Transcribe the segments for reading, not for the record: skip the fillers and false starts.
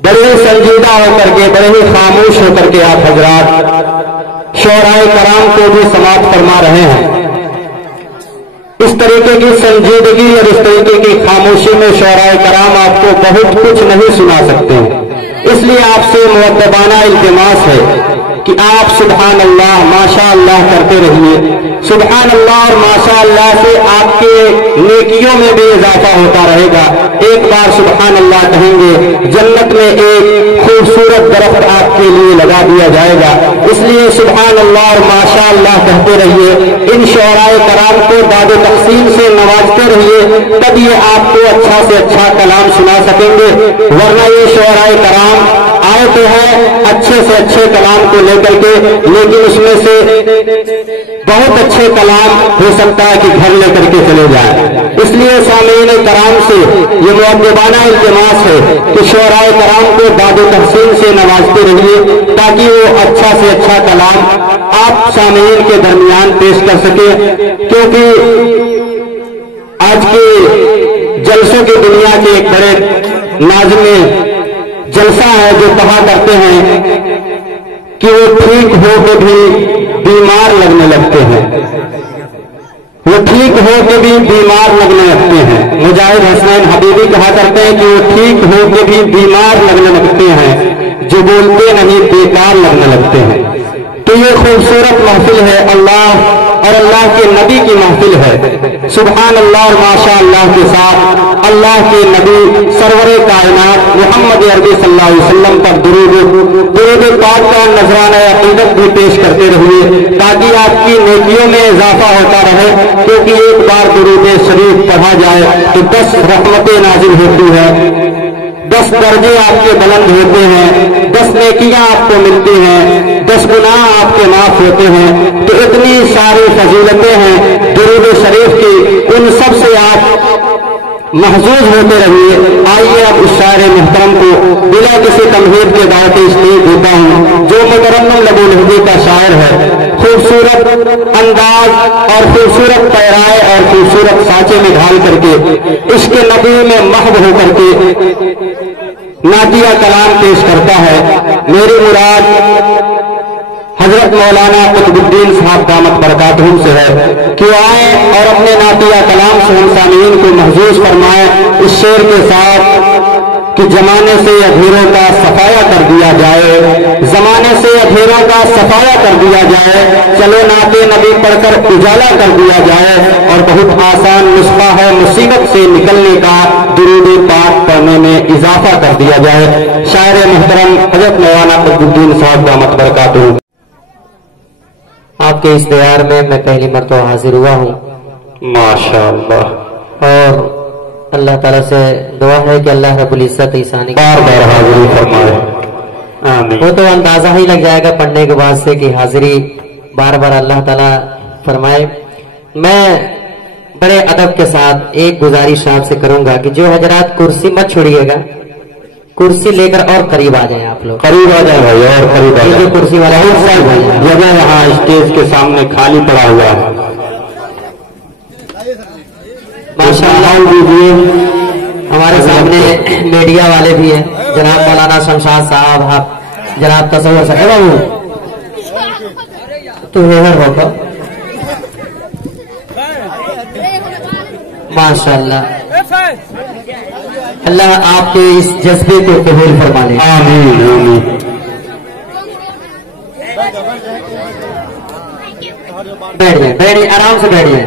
بڑے ہی سنجیدہ ہو کر کے، بڑے ہی خاموش ہو کر کے آپ حضرات شعراء کرام کو بھی سماعت فرما رہے ہیں۔ اس طریقے کی سنجیدگی اور اس طریقے کی خاموشی میں شعراء کرام آپ کو بہت کچھ نہیں سنا سکتے، اس لیے آپ سے مؤدبانہ التماس ہے کہ آپ سبحان اللہ ماشاء اللہ کرتے رہیے۔ سبحان اللہ اور ماشاء اللہ سے آپ کے نیکیوں میں بھی اضافہ ہوتا رہے گا۔ ایک بار سبحان اللہ کہیں گے، جنت میں ایک خوبصورت درخت آپ کے لیے لگا دیا جائے گا۔ اس لیے سبحان اللہ اور ماشاء اللہ کہتے رہیے، ان شعراء کرام کو داد و تقسیم سے نوازتے رہیے، تب یہ آپ کو اچھا سے اچھا کلام سنا سکیں گے، ورنہ یہ شعراء کرام آئے تو ہے اچھے سے اچھے کلام کو لے کر کے، لیکن اس میں سے بہت اچھے کلام ہو سکتا ہے کہ گھر لے کر کے چلے جائیں۔ اس لیے سامعین کرام سے یہ مؤدبانہ التماس ہے کہ شعراء کرام کو داد و تحسین سے نوازتے رہیے، تاکہ وہ اچھا سے اچھا کلام آپ سامعین کے درمیان پیش کر سکیں، کیونکہ آج کے جلسوں کی دنیا کے ایک بڑے ناظم جلسہ ہے جو کہا کرتے ہیں کہ وہ ٹھیک ہو کے بھی بیمار لگنے لگتے ہیں، وہ ٹھیک ہو کے بھی بیمار لگنے لگتے ہیں۔ مجاہد حسنین حبیبی کہا کرتے ہیں کہ وہ ٹھیک ہو کے بھی بیمار لگنے لگتے ہیں، جو بولتے نہیں بیکار لگنے لگتے ہیں۔ تو یہ خوبصورت محفل ہے، اللہ اور اللہ کے نبی کی محفل ہے۔ سبحان اللہ اور ماشاء اللہ کے ساتھ اللہ کے نبی سرور کائنات محمد عربی صلی اللہ علیہ وسلم پر درود پاک کا نذرانہ عقیدت بھی پیش کرتے رہیے، تاکہ آپ کی نیکیوں میں اضافہ ہوتا رہے، کیونکہ ایک بار درود شریف پڑھا جائے تو 10 رحمتیں نازل ہوتی ہے، 10 درجے آپ کے بلند ہوتے ہیں، 10 نیکیاں آپ کو ملتی ہیں، 10 گناہ آپ کے معاف ہوتے ہیں۔ تو اتنی ساری فضیلتیں ہیں درود شریف کی، ان سب سے آپ محظوظ ہوتے رہیے۔ آئیے اب اس شاعر محترم کو بلا کسی تمہید کے دعوت اسٹیج دیتا ہوں، جو مترنم لب و لہجے کا شاعر ہے، خوبصورت انداز اور خوبصورت پیرائے اور خوبصورت سانچے میں ڈھال کر کے عشق نبی میں محو ہو کر کے نعتیہ کلام پیش کرتا ہے۔ میری مراد حضرت مولانا قطب الدین صاحب دامت برکاتہم سے ہے کہ آئیں اور اپنے نعتیہ کلام سے ہم سامعین کو محظوظ فرمائیں اس شعر کے ساتھ کہ زمانے سے اندھیروں کا صفایا کر دیا جائے، زمانے سے اندھیروں کا صفایا کر دیا جائے، چلو نعت نبی پڑھ کر اجالا کر دیا جائے، اور بہت آسان نسخہ ہے مصیبت سے نکلنے کا، درود پاک پڑھنے میں اضافہ کر دیا جائے۔ شاعر محترم حضرت مولانا قطب الدین صاحب دامت برکاتہم۔ آپ کے اس دیار میں میں پہلی مرتبہ حاضر ہوا ہوں، ماشاءاللہ، اور اللہ تعالیٰ سے دعا ہے کہ اللہ رب العزت عیسانی بار بار حاضری فرمائے، آمین۔ وہ تو اندازہ ہی لگ جائے گا پڑھنے کے بعد سے کہ حاضری بار بار اللہ تعالیٰ فرمائے۔ میں بڑے ادب کے ساتھ ایک گزارش آپ سے کروں گا کہ جو حضرات کرسی مت چھوڑیے گا، کرسی لے کر اور قریب آ جائیں، آپ لوگ قریب آ جائیں بھائی، اور قریب آ یہ جو جائیں۔ کرسی والا جگہ یہاں اسٹیج کے سامنے خالی پڑا ہوا ہے، ماشاء اللہ دیجیے۔ ہمارے سامنے میڈیا والے بھی ہیں، جناب مولانا شمشاد صاحب، آپ جناب تصور سکے بابو تو ہوگا، ماشاء اللہ۔ اللہ آپ کے اس جذبے کو قبول فرما لے، آمین آمین۔ بیٹھیے بیٹھیے، آرام سے بیٹھیے۔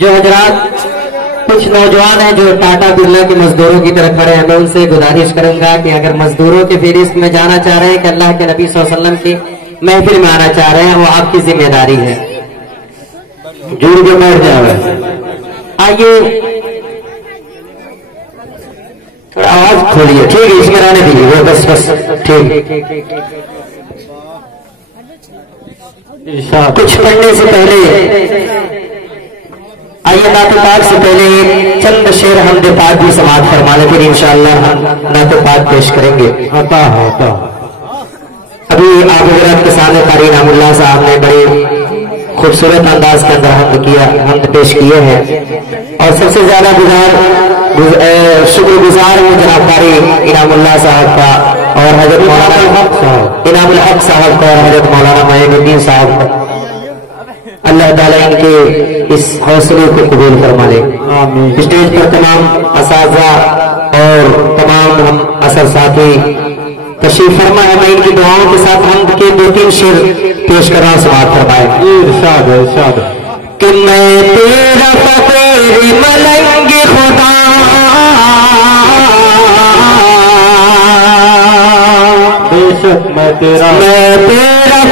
جو حضرات کچھ نوجوان ہیں جو ٹاٹا برلا کے مزدوروں کی طرف کھڑے ہیں، میں ان سے گزارش کروں گا کہ اگر مزدوروں کے فہرست میں جانا چاہ رہے ہیں کہ اللہ کے نبی صلی اللہ علیہ وسلم کی محفل میں آنا چاہ رہے ہیں، وہ آپ کی ذمہ داری ہے، جڑ کے بیٹھ جائے۔ آئیے تھوڑا آواز کھولیے، ٹھیک ہے، اس میں رہنے دیجیے، وہ بس بس ٹھیک۔ کچھ پڑھنے سے پہلے آئیے نعت پاک سے پہلے ایک چند شعر حمد پاک بھی سماعت فرما لیں، پھر انشاءاللہ ہم نعت پاک پیش کریں گے۔ ابھی آپ حضرات کے سامنے قاری نام اللہ صاحب نے بڑے خوبصورت انداز کے اندر حمد پیش کیے ہیں، اور سب سے زیادہ گزار شکر گزار ہوں جناب قاری انعام اللہ صاحب کا اور حضرت مولانا انعام الحق صاحب کا اور حضرت مولانا معین الدین صاحب کا. اللہ تعالیٰ ان کے اس حوصلے کو قبول فرما لے. اسٹیج پر تمام اساتذہ اور تمام ہم اثر ساتھی تشریف فرما ہے. میں ان کی دعاؤں کے ساتھ حمد کے 2-3 شعر پیش کر رہا ہوں. سماعت فرمائے. ارشاد ہے ارشاد ہے کہ میں تیرا فقیر ملنگ خدا بے شک میں تیرا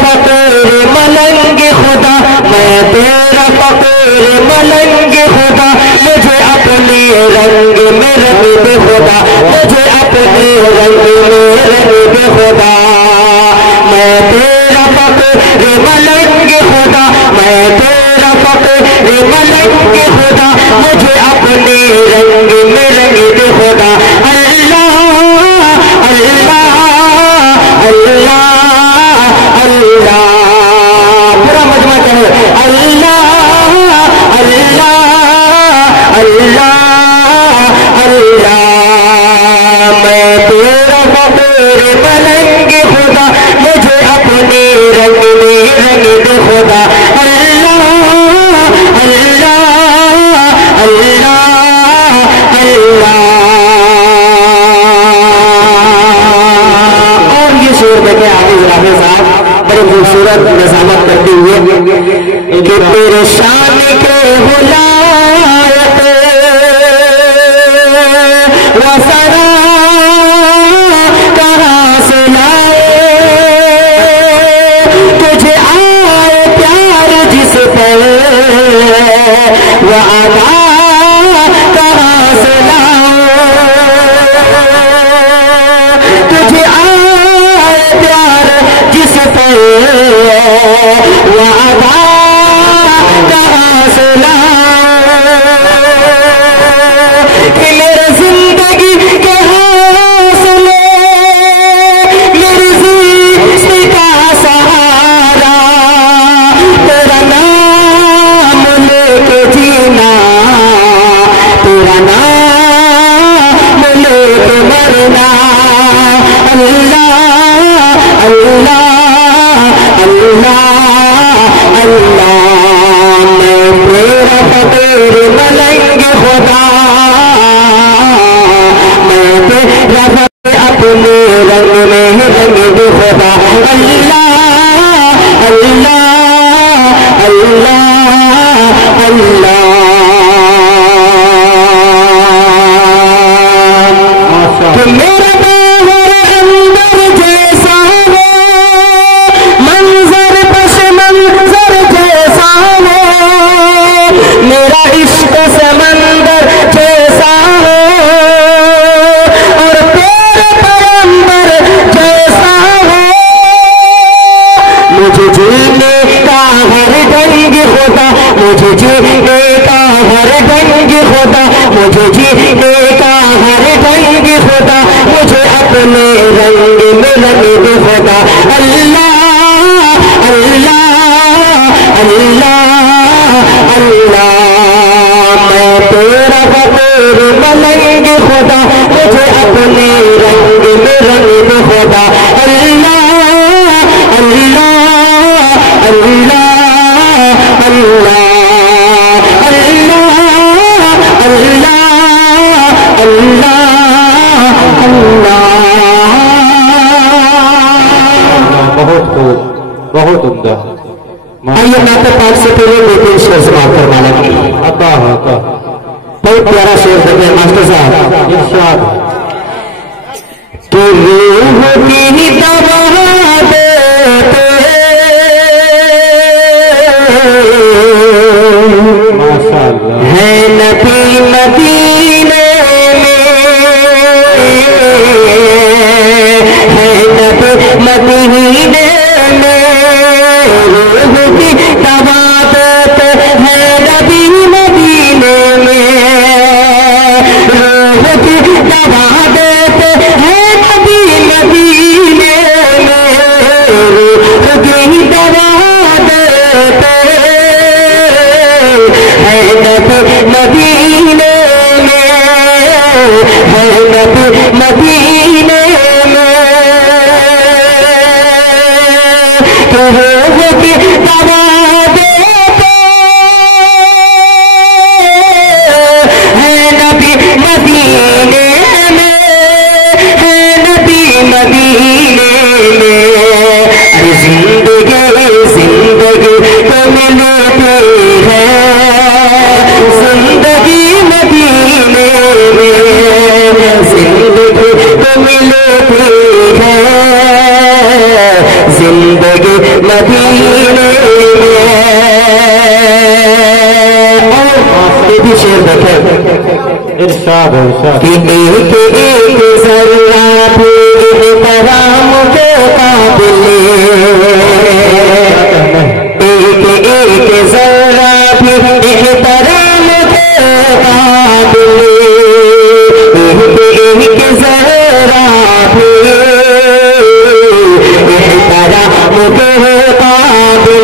فقیر ملنگ خدا میں تیرا فقیر ملنگ خدا مجھے اپنے رنگ میں رنگ دے خدا مجھے اپنے رنگ میں رنگ دے خدا میں تیرا فقیر ملنگ خدا میں تیرا فقیر ملنگ خدا مجھے اپنے رنگ میں رنگ دے خدا. اللہ اللہ اللہ اللہ پورا مجمع کہے اللہ اللہ اللہ اللہ. میں تیرا فقیر ملنگ خدا مجھے اپنے رنگ میں رنگ دے خدا. اللہ اللہ اللہ اللہ. اور یہ شعر میں کہ حافظ رافع صاحب بڑی خوبصورت نظامت کرتے ہوئے کہ تیرے شان کے ولایت وسرا کہاں سے لائے تجھے آئے پیار جس پر وہ آتا کہاں سے لائے تجھے آئے پیار جس پر وہ آتا کہاں سے لائے کہ میرے زندگی کے حوصلے میری زندگی کا سہارا تیرا نام لے کے جینا تیرا نام لے کے مرنا. اللہ اللہ اللہ اللہ. میں تیرا فقیر ملنگ خدا میں تیرا فقیر اپنے رنگ میں رنگ دے خدا. اللہ اللہ اللہ اللہ. کہ میرا باہر اندر جیسا ہو منظر پش منظر جیسا ہو میرا عشق سمندر جیسا ہو اور تیرے پیغمبر جیسا ہو مجھے جینے کا ہر ڈنگ خدا مجھے جینے کا ہر ڈنگ خدا مجھے جینے کا ہر ڈنگ خدا مجھے اپنے رنگ میں رنگ دے خدا. اللہ اللہ اللہ اللہ. میں تیرا فقیر ملنگ خدا مجھے اپنے رنگ میں رنگ دے خدا. اللہ اللہ اللہ اللہ اللہ اللہ اللہ. بہت خوب بہت عمدہ. آئیے نعت پاک سے پہلے 2-3 شعر سماعت فرما لیں. عطا عطا بہت پیارا شعر کرتے ہیں ماسٹر صاحب. ارشاد کہ روح کی دوا دیتے ماشاءاللہ ہے نبی مدینے ہے نبی مدینے میں روح کی دوا دیتے ہے نبی مدینے میں روح کی دوا دیتے ہے نبی مدینے مدینے میں زندگی زندگی تو ملتی ہے زندگی مدینے میں زندگی تو ملتی ہے زندگی مدینے میں یہ بھی شعر دیکھیں ارشاد کہ ایک ایک ذرہ بھی احترام کے قابل ایک ایک ذرہ بھی احترام کے قابل ایک ایک ذرہ بھی احترام کے قابل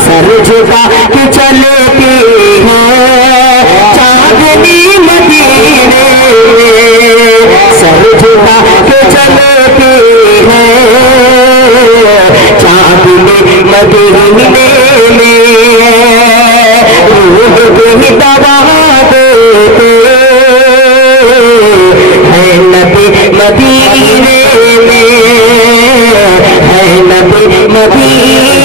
سر جھکا کے چلتی ہے چاندنی مدینے میں سر جھکا کے چلتی ہے چاندنی مدینے میں روح کی دوا دیتے ہے نبی مدینے میں ہے نبی مدینے